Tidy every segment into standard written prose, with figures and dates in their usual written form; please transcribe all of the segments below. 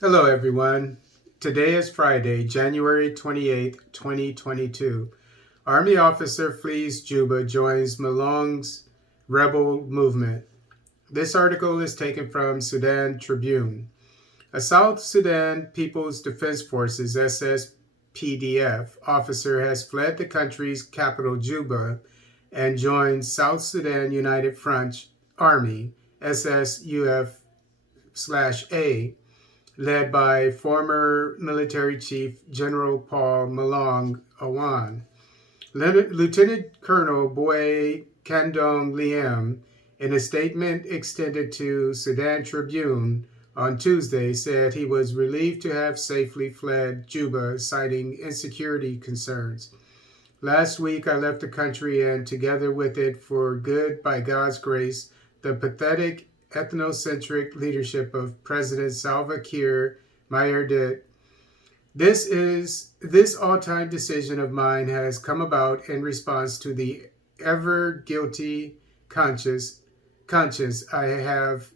Hello, everyone. Today is Friday, January 28th, 2022. Army officer flees Juba, joins Malong's rebel movement. This article is taken from Sudan Tribune. A South Sudan People's Defense Forces SSPDF officer has fled the country's capital, Juba, and joined South Sudan United Front Army SSUF/A, led by former military chief General Paul Malong Awan. Lieutenant Colonel Boy Kandong Liam, in a statement extended to Sudan Tribune on Tuesday, said he was relieved to have safely fled Juba, citing insecurity concerns. Last week, I left the country, and together with it, for good by God's grace, the pathetic ethnocentric leadership of President Salva Kiir Mayardit. This all-time decision of mine has come about in response to the ever guilty conscience I have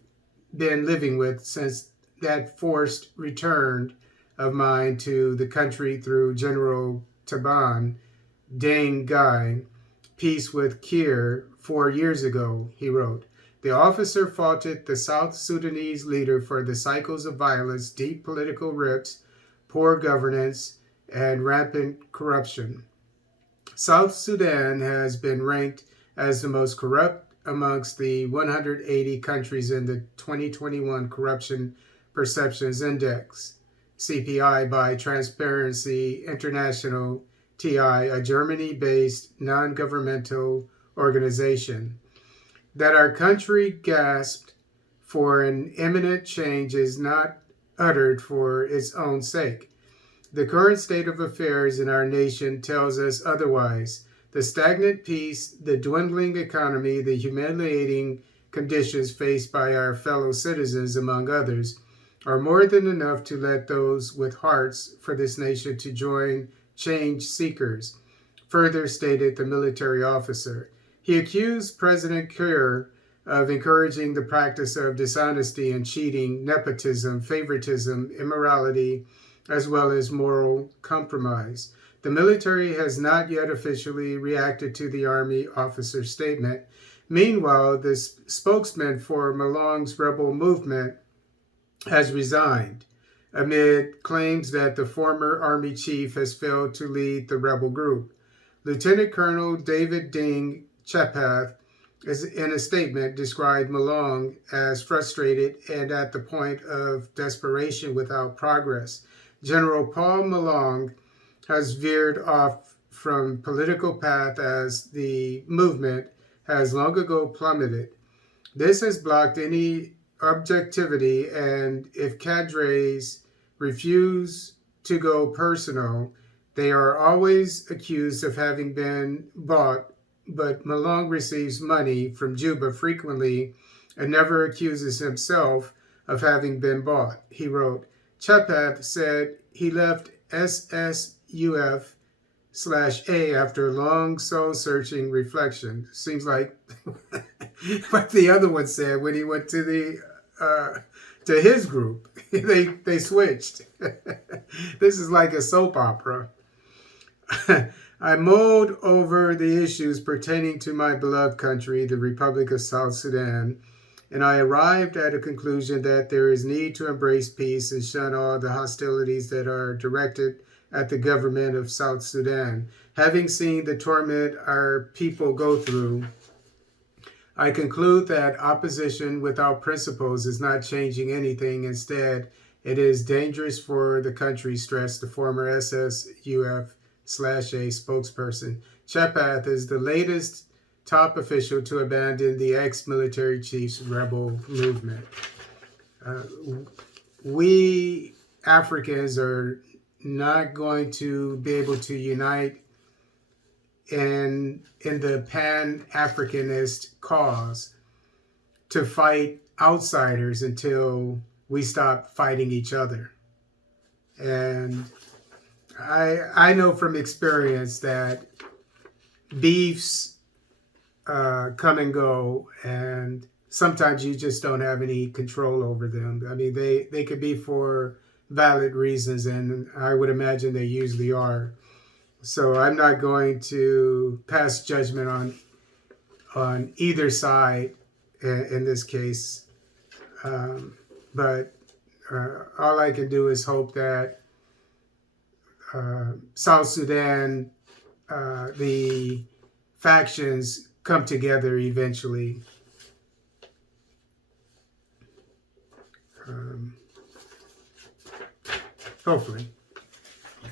been living with since that forced return of mine to the country through General Taban Deng Gai, peace with Kiir 4 years ago, he wrote. The officer faulted the South Sudanese leader for the cycles of violence, deep political rifts, poor governance, and rampant corruption. South Sudan has been ranked as the most corrupt amongst the 180 countries in the 2021 Corruption Perceptions Index, CPI, by Transparency International, TI, a Germany-based non-governmental organization. That our country gasped for an imminent change is not uttered for its own sake. The current state of affairs in our nation tells us otherwise. The stagnant peace, the dwindling economy, the humiliating conditions faced by our fellow citizens, among others, are more than enough to let those with hearts for this nation to join change seekers, further stated the military officer. He accused President Kiir of encouraging the practice of dishonesty and cheating, nepotism, favoritism, immorality, as well as moral compromise. The military has not yet officially reacted to the Army officer's statement. Meanwhile, the spokesman for Malong's rebel movement has resigned amid claims that the former Army chief has failed to lead the rebel group. Lieutenant Colonel David Ding Chepath, in a statement, described Malong as frustrated and at the point of desperation without progress. General Paul Malong has veered off from political path as the movement has long ago plummeted. This has blocked any objectivity, and if cadres refuse to go personal, they are always accused of having been bought. But Malong receives money from Juba frequently and never accuses himself of having been bought, he wrote. Chepath said he left SSUF/A after long soul-searching reflection. Seems like what the other one said when he went to his group. They switched. This is like a soap opera. I mulled over the issues pertaining to my beloved country, the Republic of South Sudan, and I arrived at a conclusion that there is need to embrace peace and shun all the hostilities that are directed at the government of South Sudan. Having seen the torment our people go through, I conclude that opposition without principles is not changing anything. Instead, it is dangerous for the country, stressed the former SSUF/A spokesperson. Chepath is the latest top official to abandon the ex-military chief's rebel movement. We Africans are not going to be able to unite in the Pan-Africanist cause to fight outsiders until we stop fighting each other. And I know from experience that beefs come and go, and sometimes you just don't have any control over them. I mean, they could be for valid reasons, and I would imagine they usually are. So I'm not going to pass judgment on either side in this case. But all I can do is hope that South Sudan, the factions come together eventually. Hopefully.